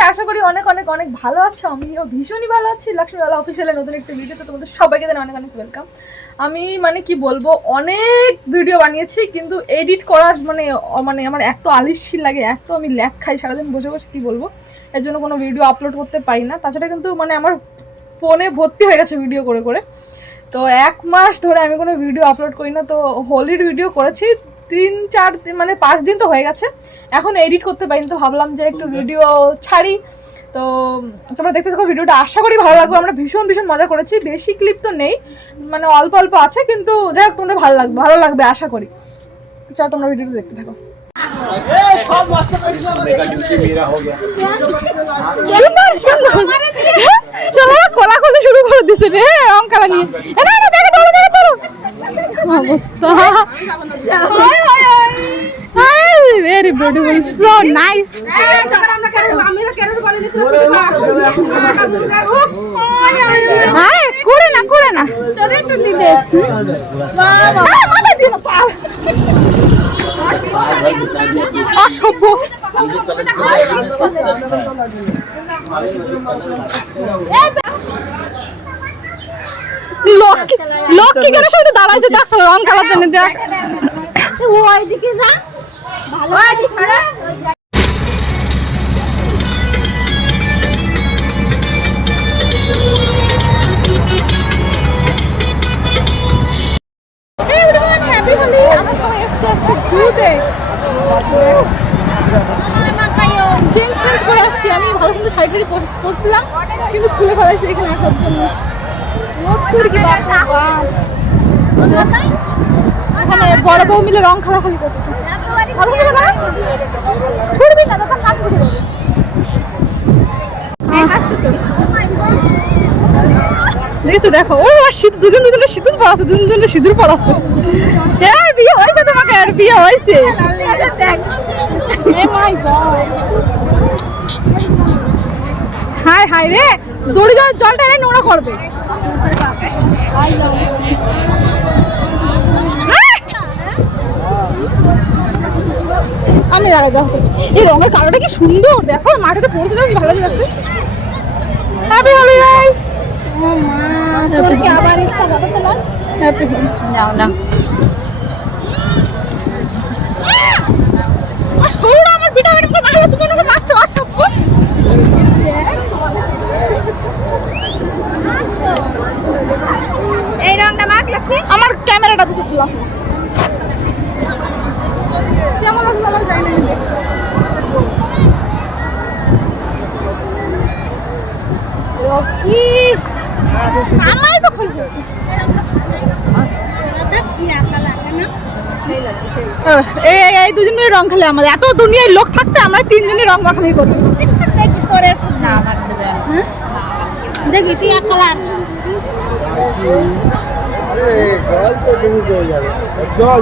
সবাই আশা করি অনেক অনেক অনেক ভালো আছো। আমিও ভীষণই ভালো আছি। লক্ষ্মীওয়ালা অফিসিয়ালের নতুন একটা ভিডিওতে তোমাদের সবাইকে জানাই অনেক অনেক ওয়েলকাম আমি মানে কি বলব, অনেক ভিডিও বানিয়েছি, কিন্তু এডিট করার মানে মানে আমার এত আলিশি লাগে, এত আমি ল্যাক খাই, সারাদিন বসে বসে কি বলব? এর জন্য কোনো ভিডিও আপলোড করতে পারি না। তাছাড়া কিন্তু মানে আমার ফোনে ভর্তি হয়ে গেছে ভিডিও করে করে। তো এক মাস ধরে আমি কোনো ভিডিও আপলোড করি না। তো হোলির ভিডিও করেছি। তিন চার দিন মানে পাঁচ দিন তো হয়ে গেছে। এখন এডিট করতে পারিনি তো ভাবলাম যে একটু ভিডিও ছাড়ি। তো তোমরা দেখতে থাকো ভিডিওটা আশা করি ভালো লাগবে। আমরা ভীষণ ভীষণ মজা করেছি। বেশি ক্লিপ তো নেই মানে অল্প অল্প আছে কিন্তু যাই হোক তোমাদের ভালো লাগবে ভালো লাগবে আশা করি। চল তোমরা ভিডিওটা দেখতে থাকো। সবাই কোলাকুলি শুরু করে দিছে রে রং খেলা নিয়ে এ না না দেখো ধরো ধরো ধরো অবস্থা। ভেরি বিউটিফুল সো নাইস হ্যাঁ করে না করে না। অসভ্য। লক্ষ্মী লক্ষ্মী কেন শুধু দাঁড়াইছে? দেখো রং খেলার জন্য দেখ। আসছি। আমি ভালো সুন্দর শাড়ি টাড়ি পরছিলাম, কিন্তু খুলে ফেলাইছি এখানে আসার জন্য রোদ্দুর কি বাপ রে বাপ। এখানে বড় বউ মিলে রং খেলাখালি করছে। যাবে। দেখছ দেখো। ও শীত দুজন দুজনের সিঁদুর পড়াচ্ছে দুজন দুজনের সিঁদুর পড়াচ্ছে হ্যাঁ বিয়ে হয়েছে তোমাকে আর বিয়ে হয়েছে। হাই হাই রে। দড়ি জল জলটা এনে নোংরা করবে। আমি দাঁড়াই দেখো এই রঙের কালারটা কি সুন্দর, দেখো, মাঠেতে পড়েছে, দেখো, কি ভালো লাগছে হ্যাপি হোলি গাইস আবার নাও না আমার বিটা আমার ক্যামেরাটা দিলাম কেমন আমার জানি না কিন্তু। আমারই তো খুলবে। এই এই দুজন মিলে রং খেলে আমাদের। এত দুনিয়ায় লোক থাকতে আমরা তিনজনই রং মাখানি করি দেখি টিয়া কালার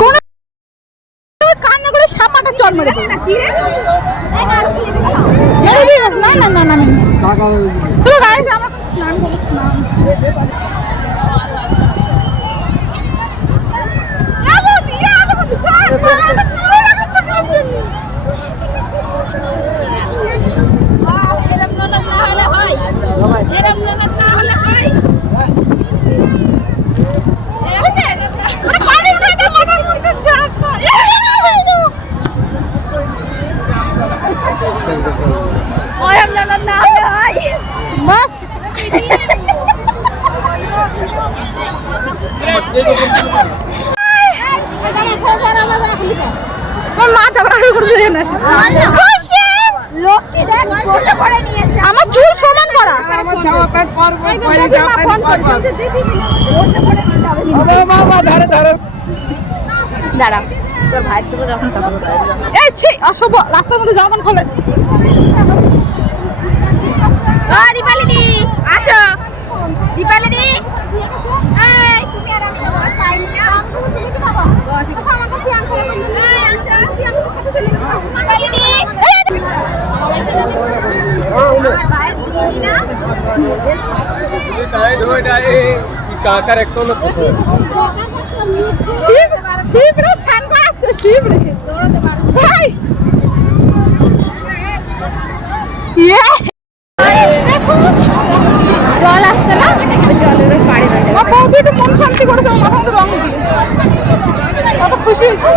কোন কান্না করে সাপাটা মেরে। মেরে। না না না? না চলো আমার স্নান করব স্নান। যাব দিয়ে যাব দুপুর ভালো লাগাচ্ছে কাজ জন্য এরম ননদ না হলে হয় এরম ননদ না হলে হয় আরে পানি উঠাই দে মাথার মধ্যে চাপ তো এরম ননদ না হলে হয় বাস আমার মা ঝগড়া দিয়ে না চুল সমান করা আমার জামা প্যান্ট পরবো পরে জামা প্যান্ট পরবো বসে পড়ে নিতে হবে বাবা বাবা ধরে ধরে দাঁড়া তোর ভাইয়ের থেকে যখন এই ছি অসভ্য রাস্তার মধ্যে জামা খোলে। ও দীপালিদি আসো। দীপালিদি এই। তুমি আর আমি তোমার পাইনি না কাকার একটা শিব শিব রে স্নান করাচ্ছে শিব রে ভাই সত্যি একটু মন শান্তি করে আমার মাথা মধ্যে রং দিয়ে। কত খুশি হয়েছে।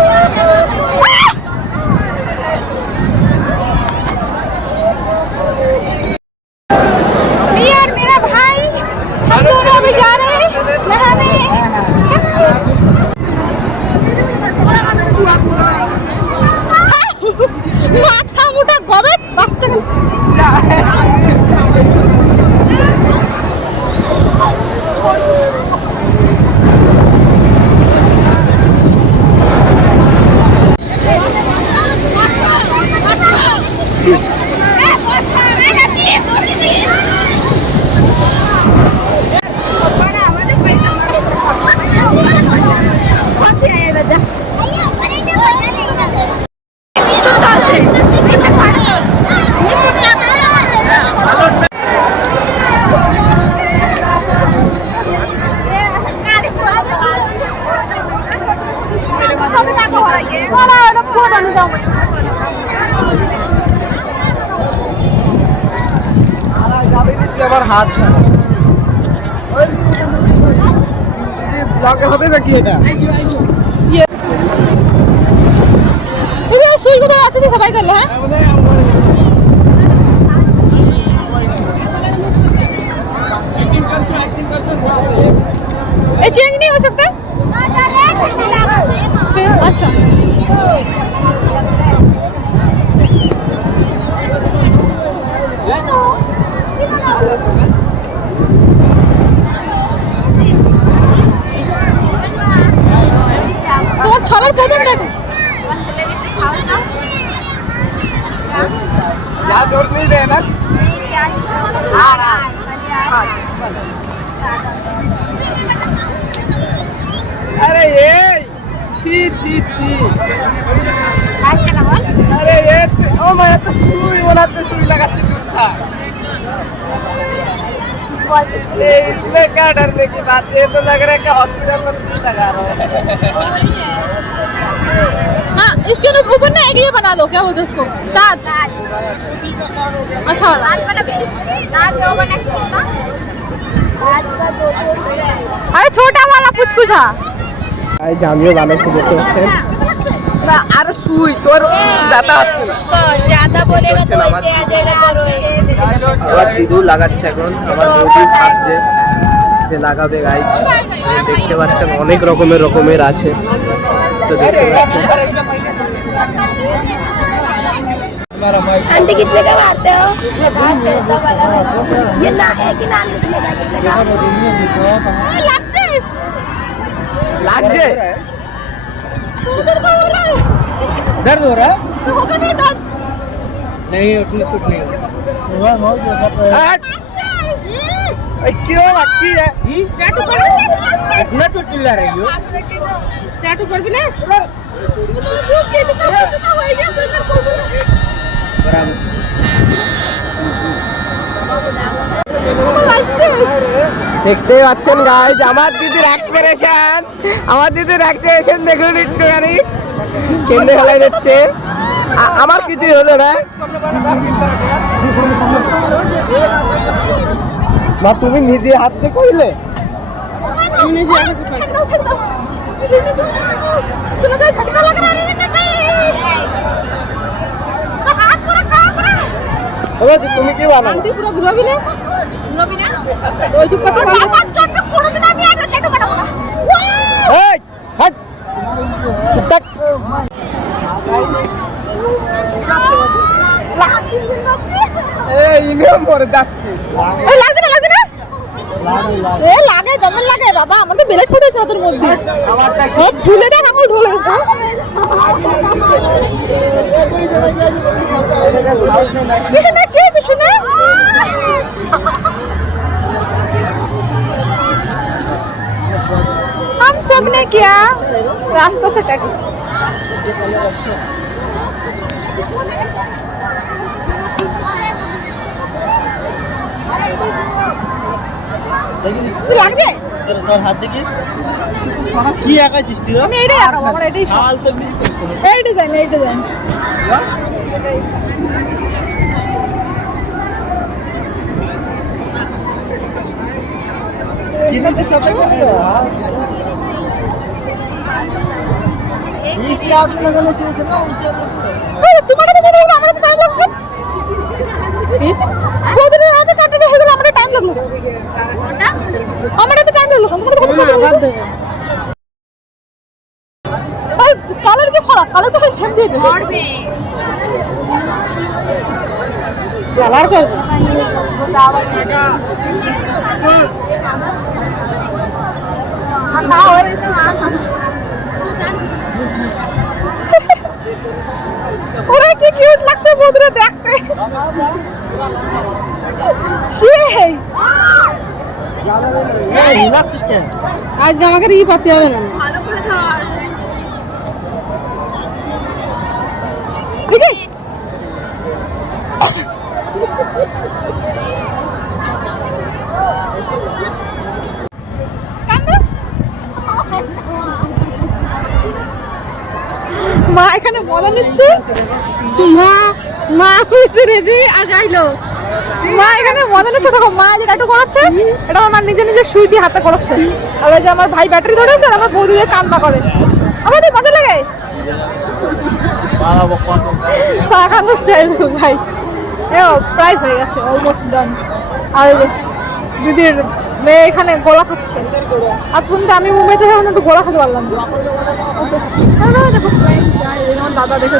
আমার হাত ব্লগে হবে নাকি এটা এই যে সুইগুলো আছে যে সবাই করলো হ্যাঁ ये चेंज नहीं हो सकता फिर अच्छा ये ओ मैं तो सुई बनाते सुई लगाते दूसरा ये इसमें क्या डरने की बात है ये तो लग रहा है कि हॉस्पिटल में सुई लगा रहा है हाँ इसके ऊपर ऊपर ना एक ये बना लो क्या बोलते हैं उसको ताज अच्छा वाला अरे छोटा वाला कुछ कुछ हाँ এই যে আমিও বানাচ্ছি দেখতে পাচ্ছেন না আরো সুই তোর ব্যথা হচ্ছে না ज्यादा बोलेगा तो ऐसे आ जाएगा तो रोएगा আবার দিদু লাগাচ্ছে এখন আমার দিদি ভাবছে যে লাগাবে গাইজ দেখতে পাচ্ছেন অনেক রকমের রকমের আছে তো দেখতে পাচ্ছেন आंटी कितने का मारते हो छह सौ वाला ये ना है कि नाम कितने का कितने का লাগছে दर्द हो रहा है? दर्द हो रहा। है नहीं उठने कुछ नहीं क्यों? रखी है। टैटू कर। इतना तो चिल्ला रही हो। टैटू कर भी ना দেখতে পাচ্ছেন গাইজ আমার দিদির অ্যাক্সপিরেশন আমার দিদির অ্যাক্সপিরেশন দেখুন একটুখানি। কেন্দ্রে খেলায় যাচ্ছে? আমার কিছুই হলো না। না, তুমি নিজে হাত দিয়ে কইলে তুমি কি বানাও? লাগে জমের লাগে। বাবা আমার তো বেলেট ফুটেছে হাতের মধ্যে। দেখ আমার ঢোলে গেছে। কিছু না কে কিছু না हम सब ने किया रास्ता से कट লাগবে তোর হাত দেখি কি আঁকাইছিস তুই আমি এটাই আঁকাবো আমার এটাই শখ। হাল তো এই ডিজাইন এই ডিজাইন কিনতে সবাই করে इसी তোমার তো জানো আমার তো টাইম লাগবে। বৌদির হাতে কাটানো হয়ে গেল আমার টাইম লাগল। আমার তো টাইম লাগল। আমার তো কত কালার কি ফারাক কালার তো সেম দিয়ে দিছে করবে কালার করে ওরা কি কিউট লাগছে বন্ধুরা দেখতে। সেই। আজ আমাকে ই পাতে হবে না। ভালো করে ধর। মা এখানে মজা নিচ্ছে? মা মা হয়েছে রেডি আগাইলো মা এখানে মজা নিচ্ছে? দেখো, মা যেটা একটু করাচ্ছে, এটা আমার নিজে নিজে সুই দিয়ে হাতে করাচ্ছে। আর যে আমার ভাই ব্যাটারি ধরেছে আর আমার বৌদি কান্না করে। আমাদের মজা লাগে পাকানো স্টাইল ভাই। প্রায় হয়ে গেছে অলমোস্ট ডান আর দিদির মেয়ে এখানে গোলা খাচ্ছে। আর পর্যন্ত আমি মুম্বাইতে এখন একটু গোলা খেতে পারলাম দাদা দেখে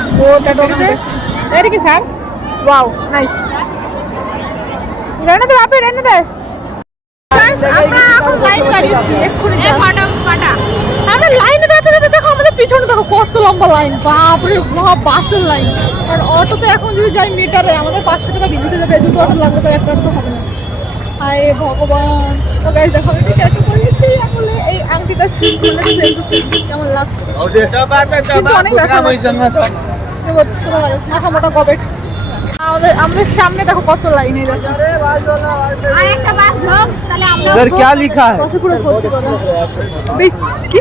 এটা কি স্যার। ওয়াও নাইস রেনে দে আপনি রেনে দে। আমরা এখন লাইন দাঁড়িয়েছি এক্ষুনি আমরা লাইনে দাঁড়াতে দাঁড়াতে দেখো আমাদের পিছনে দেখো কত লম্বা লাইন বাপরে বাপ বাসের লাইন আর অটোতে এখন যদি যাই মিটারে আমাদের পাঁচশো টাকা বিল উঠে যাবে দুটো অটো লাগবে তো একটা অটো হবে না। হায় ভগবান তো গাইজ দেখো আমি ট্যাটু করিয়েছি আসলে এই আংটিটা স্টিচ করলে তো সেম টু সেম কেমন লাস্ট চাপাতে কিন্তু অনেক ব্যথা লাগছে। মাথা মোটা গবেট আমাদের আমাদের সামনে দেখো কত লাইন এই দেখো আর একটা বাস ঢোক তাহলে আমরা इधर क्या लिखा है বসে পুরো ভর্তি করা এই, কি